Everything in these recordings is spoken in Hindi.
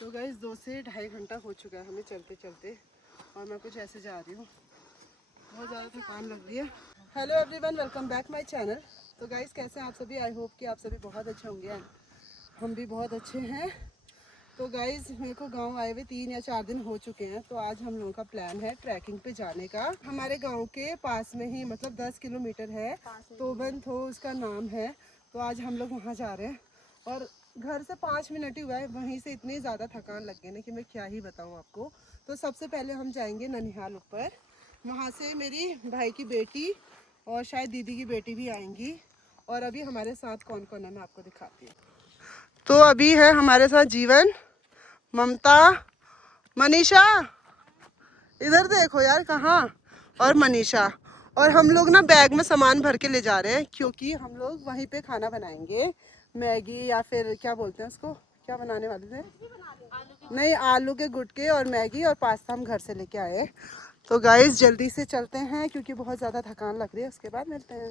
तो गाइस 2 से ढाई घंटा हो चुका है हमें चलते चलते, और मैं कुछ ऐसे जा रही हूँ, बहुत ज़्यादा थकान लग रही है। Hello everyone, welcome back my channel. तो गाइस कैसे हैं आप सभी? आई होप कि आप सभी बहुत अच्छे होंगे, हम भी बहुत अच्छे हैं। तो गाइस मेरे को गांव आए हुए 3 या 4 दिन हो चुके हैं, तो आज हम लोगों का प्लान है ट्रैकिंग पे जाने का। हमारे गांव के पास में ही, मतलब 10 किलोमीटर है, तोबन थो उसका नाम है। तो आज हम लोग वहाँ जा रहे हैं, और घर से 5 मिनट ही हुआ है, वहीं से इतनी ज़्यादा थकान लग गई ना कि मैं क्या ही बताऊँ आपको। तो सबसे पहले हम जाएंगे ननिहाल ऊपर, वहाँ से मेरी भाई की बेटी और शायद दीदी की बेटी भी आएंगी। और अभी हमारे साथ कौन कौन है मैं आपको दिखाती हूँ। तो अभी है हमारे साथ जीवन, ममता, मनीषा, इधर देखो यार कहाँ, और मनीषा। और हम लोग ना बैग में सामान भर के ले जा रहे हैं, क्योंकि हम लोग वहीं पे खाना बनाएंगे, मैगी या फिर क्या बोलते हैं उसको, क्या बनाने वाले थे? नहीं, आलू के गुटके और मैगी और पास्ता हम घर से लेके आए। तो गाइस जल्दी से चलते हैं, क्योंकि बहुत ज़्यादा थकान लग रही है। उसके बाद मिलते हैं।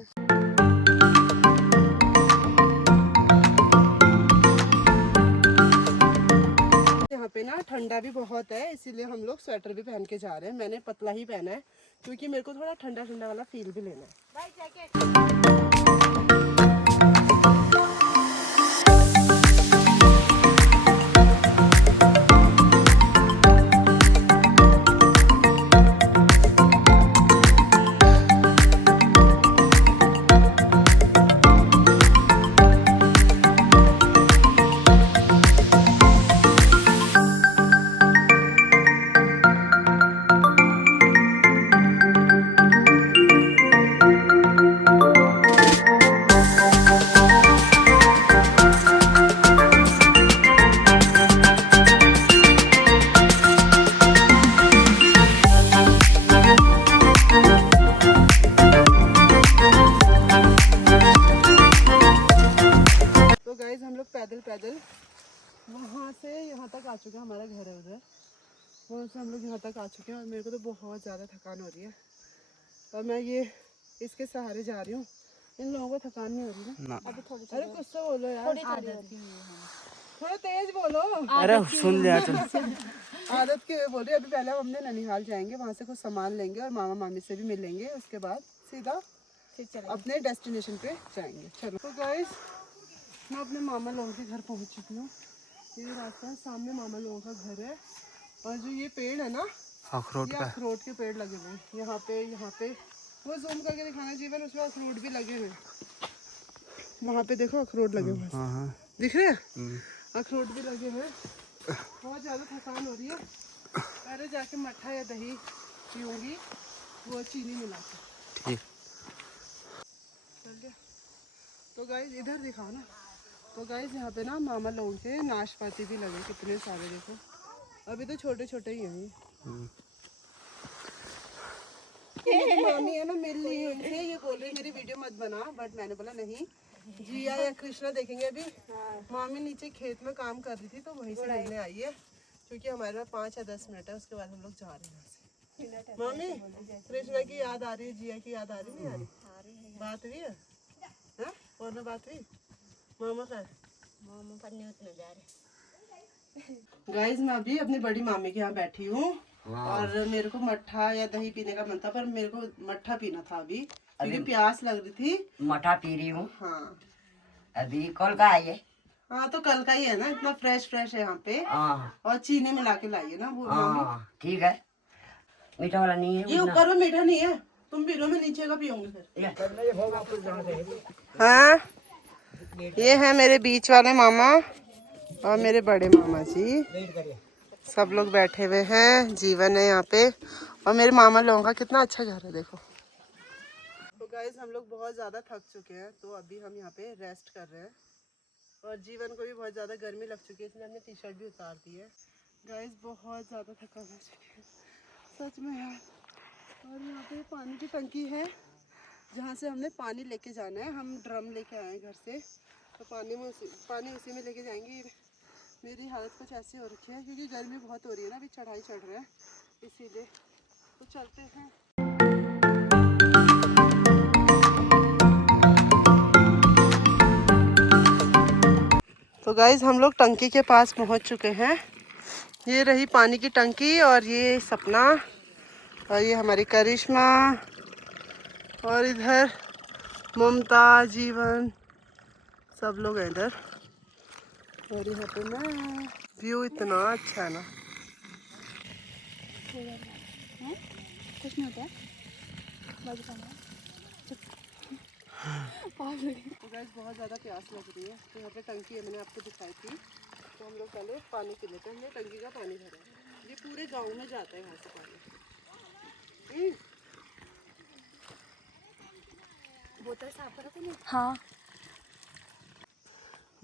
यहाँ पे ना ठंडा भी बहुत है, इसीलिए हम लोग स्वेटर भी पहन के जा रहे हैं। मैंने पतला ही पहना है, क्योंकि मेरे को थोड़ा ठंडा ठंडा वाला फील भी लेना है। पैदल पैदल वहाँ से यहाँ तक आ चुके हैं, हमारा घर है उधर, वहाँ से हम लोग यहाँ तक आ चुके हैं। और मेरे को तो बहुत ज़्यादा थकान हो रही है, और मैं ये इसके सहारे जा रही हूँ। इन लोगों को थकान नहीं हो रही ना? अभी थोड़ी, अरे कुछ तो बोलो यार, थोड़ा तेज बोलो। अरे सुन लिया चल। आदत के बोल रही। अभी पहले हमने ननिहाल जाएंगे, वहाँ से कुछ सामान लेंगे और मामा मामी से भी मिलेंगे, उसके बाद सीधा अपने डेस्टिनेशन पे जाएंगे। चलो तो गाइस मैं अपने मामा लोगों के घर पहुंच चुकी हूँ। ये रास्ता है, सामने मामा लोगों का घर है। और जो ये पेड़ है ना, अखरोट ये का, अखरोट के पेड़ लगे हुए हैं यहाँ पे वो जूम करके दिखाना जीवन, उसमें अखरोट भी लगे हुए। वहाँ पे देखो अखरोट लगे हुए हैं, दिख रहे हैं? अखरोट भी लगे हुए। बहुत ज़्यादा थकान हो रही है। अरे जाके मट्ठा या दही पीऊँगी, वो चीनी मिला के। ठीक। तो गाइस इधर दिखाओ ना। तो गाइस यहाँ पे ना मामा लोगों के नाशपाती भी लगे, कितने सारे देखो। अभी तो छोटे छोटे ही हैं। मेरी मामी है ना, मिल रही है उनसे, ये बोल रही मेरी वीडियो मत बना, बट मैंने बोला नहीं, जिया या कृष्णा देखेंगे। अभी मामी नीचे खेत में काम कर रही थी, तो वहीं से मिलने आई है, क्योंकि हमारे पास 5 या 10 मिनट है, उसके बाद हम लोग जा रहे हैं। मामी कृष्णा की याद आ रही है, जिया की याद आ रही नहीं आ रही? बात हुई है? और ना बात हुई? मामा का गाइस मैं अभी अपनी बड़ी मामी के यहाँ बैठी हूँ, और मेरे को मट्ठा या दही पीने का मन था, पर मेरे को मट्ठा पीना था अभी, क्योंकि प्यास लग रही थी। मट्ठा पी रही हूँ। हाँ अभी कल का आई है। हाँ, तो कल का ही है ना, इतना फ्रेश है यहाँ पे। और चीनी मिला के लाई है ना वो मामी। ठीक है, मीठा वाला नहीं है। ये ऊपर में मीठा नहीं है, तुम पी लो, मैं नीचे का पीऊंगी फिर। हाँ ये है मेरे बीच वाले मामा और मेरे बड़े मामा जी, सब लोग बैठे हुए हैं। जीवन है यहाँ पे, और मेरे मामा लोगों का कितना अच्छा घर है देखो। तो गाइस हम लोग बहुत ज़्यादा थक चुके हैं, तो अभी हम यहाँ पे रेस्ट कर रहे हैं। और जीवन को भी बहुत ज़्यादा गर्मी लग चुकी है, इसलिए हमने टी शर्ट भी उतार दी है। गाइस बहुत ज़्यादा थका हो चुके हैं सच में यार। और यहाँ पे पानी की टंकी है, जहाँ से हमने पानी लेके जाना है। हम ड्रम लेके आए हैं घर से, तो पानी उसी में लेके जाएंगे। मेरी हालत कुछ ऐसी हो रखी है, क्योंकि गर्मी बहुत हो रही है ना, अभी चढ़ाई चढ़ रहा है, इसीलिए। तो चलते हैं। तो गाइज हम लोग टंकी के पास पहुंच चुके हैं, ये रही पानी की टंकी और ये सपना और ये हमारी करिश्मा और इधर ममता, जीवन, सब लोग हैं इधर। और यहाँ पे मैं, व्यू इतना अच्छा है ना। कुछ नहीं होता है। तो गाइस बहुत ज़्यादा प्यास लग रही है, तो यहाँ पे टंकी है, मैंने आपको दिखाई थी। तो हम लोग पहले पानी पी लेते हैं। हमने टंकी का पानी भरा है, ये पूरे गांव में जाता है यहाँ से पानी। बोतल साफ करो कि नहीं? हाँ।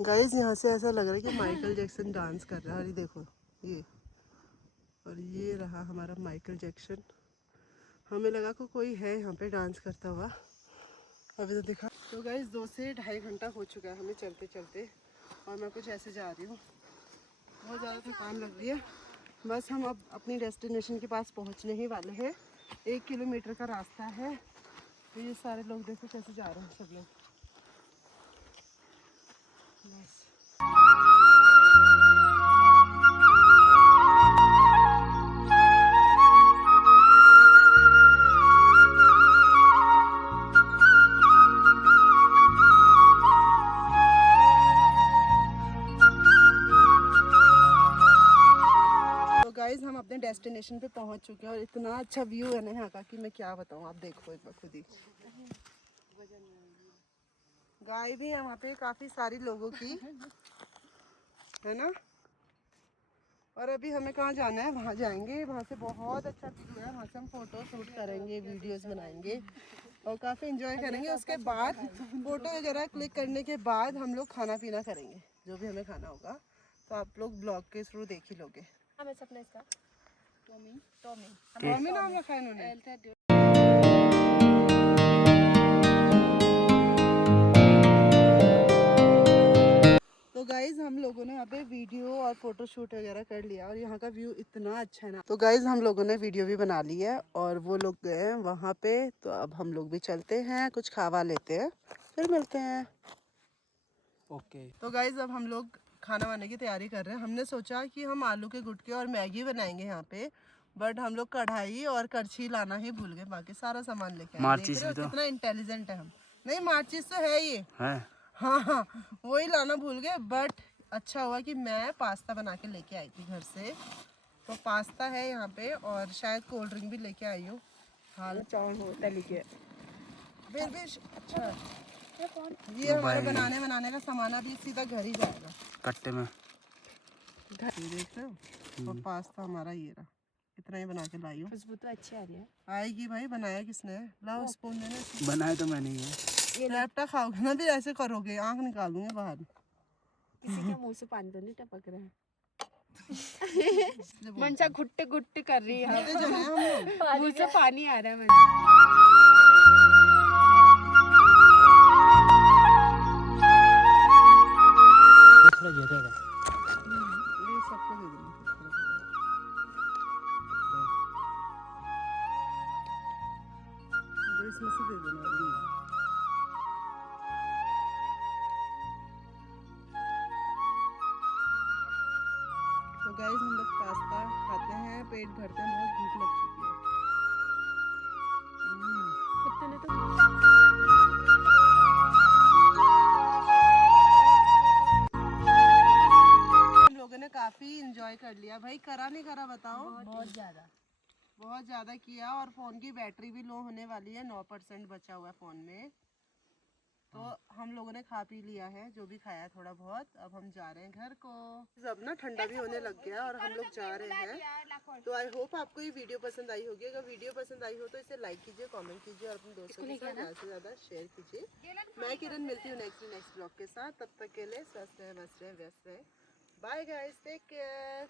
गाइस यहाँ से ऐसा लग रहा है कि माइकल जैक्सन डांस कर रहा है। और ये देखो ये, और ये रहा हमारा माइकल जैक्सन। हमें लगा को कोई है यहाँ पे डांस करता हुआ, अभी तो दिखा। तो गाइस 2 से ढाई घंटा हो चुका है हमें चलते चलते, और मैं कुछ ऐसे जा रही हूँ। बहुत ज़्यादा थकान लग रही है। बस हम अब अपनी डेस्टिनेशन के पास पहुँचने ही वाले हैं। 1 किलोमीटर का रास्ता है। तो ये सारे लोग देखो कैसे जा रहे हैं, सब लोग। बस गाइस हम अपने डेस्टिनेशन पे पहुंच चुके हैं और इतना अच्छा व्यू है ना यहाँ का कि मैं क्या बताऊँ। आप देखो एक बार खुद ही। गाय भी है वहाँ पे काफ़ी सारी लोगों की, है ना। और अभी हमें कहाँ जाना है, वहाँ जाएंगे। वहाँ से बहुत अच्छा व्यू है, वहाँ से हम फोटो शूट करेंगे, वीडियोस बनाएंगे और काफ़ी इंजॉय करेंगे। उसके बाद फोटो वगैरह क्लिक करने के बाद हम लोग खाना पीना करेंगे, जो भी हमें खाना होगा। तो आप लोग ब्लॉग के थ्रू देख ही लोगे। हाँ, मैं सपना इसका टॉमी टॉमी नाम रखा है इन्होंने। तो गाइज हम लोगों ने यहाँ पे वीडियो और फोटो शूट वगैरह कर लिया और यहाँ का व्यू इतना अच्छा है ना। तो गाइज हम लोगों ने वीडियो भी बना ली है और वो लोग गए हैं वहाँ पे। तो अब हम लोग भी चलते हैं, कुछ खावा लेते हैं, फिर मिलते हैं। ओके। तो गाइज अब हम लोग खाना बनाने की तैयारी कर रहे हैं। हमने सोचा कि हम आलू के गुटके और मैगी बनाएंगे यहाँ पे, बट हम लोग कढ़ाई और करछी लाना ही भूल गए, बाकी सारा सामान लेके आए। देख रहे हो कितना इंटेलिजेंट है हम। नहीं, माचिस तो है ये है। हाँ हाँ, वही लाना भूल गए। बट अच्छा हुआ कि मैं पास्ता बना के लेके आई थी घर से। तो पास्ता है यहाँ पे और शायद कोल्ड ड्रिंक भी लेके आई हूँ। हाल चावल होता लेके फिर भी अच्छा। ये हमारे बनाने का सामान अभी सीधा घर ही जाएगा कट्टे में। देख रहे हो। और पास्ता हमारा ये रहा, इतना ही बना के लाई हूँ। खुशबू तो अच्छी आ रही है। आएगी भाई, बनाया किसने? लाओ स्पून देना। बनाए तो मैंने ही है। लैपटॉप खाओगे ना फिर ऐसे करोगे, आंख निकाल दूंगी बाहर। किसी के मुंह से पानी तो नहीं टपक रहा है। मनसा घुट्टे घुट्टे कर रही है, मुंह से पानी आ रहा है ये सबको दे दूंगी। तो इसमें से दे देना। तो गाइस हम लोग पास्ता खाते हैं, पेट भरते हैं, बहुत भूख लग चुकी है। कुत्ते ने तो हम लोगों ने काफी इंजॉय कर लिया भाई। करा नहीं करा बताओ? बहुत ज्यादा किया। और फोन की बैटरी भी लो होने वाली है, 9% बचा हुआ है फोन में। तो हम लोगों ने खा पी लिया है जो भी खाया थोड़ा बहुत। अब हम जा रहे हैं घर को। अब ना ठंडा भी होने लग गया और हम लोग जा रहे हैं। तो आई होप आपको ये वीडियो पसंद आई होगी। अगर वीडियो पसंद आई हो तो इसे लाइक कीजिए, कमेंट कीजिए और अपने दोस्तों के साथ ज़्यादा से ज़्यादा शेयर कीजिए। मैं किरण मिलती हूँ नेक्स्ट ब्लॉग के साथ। तब तक के लिए स्वस्थ रहे, मस्त रहे, व्यस्त रहे। Bye guys, take care.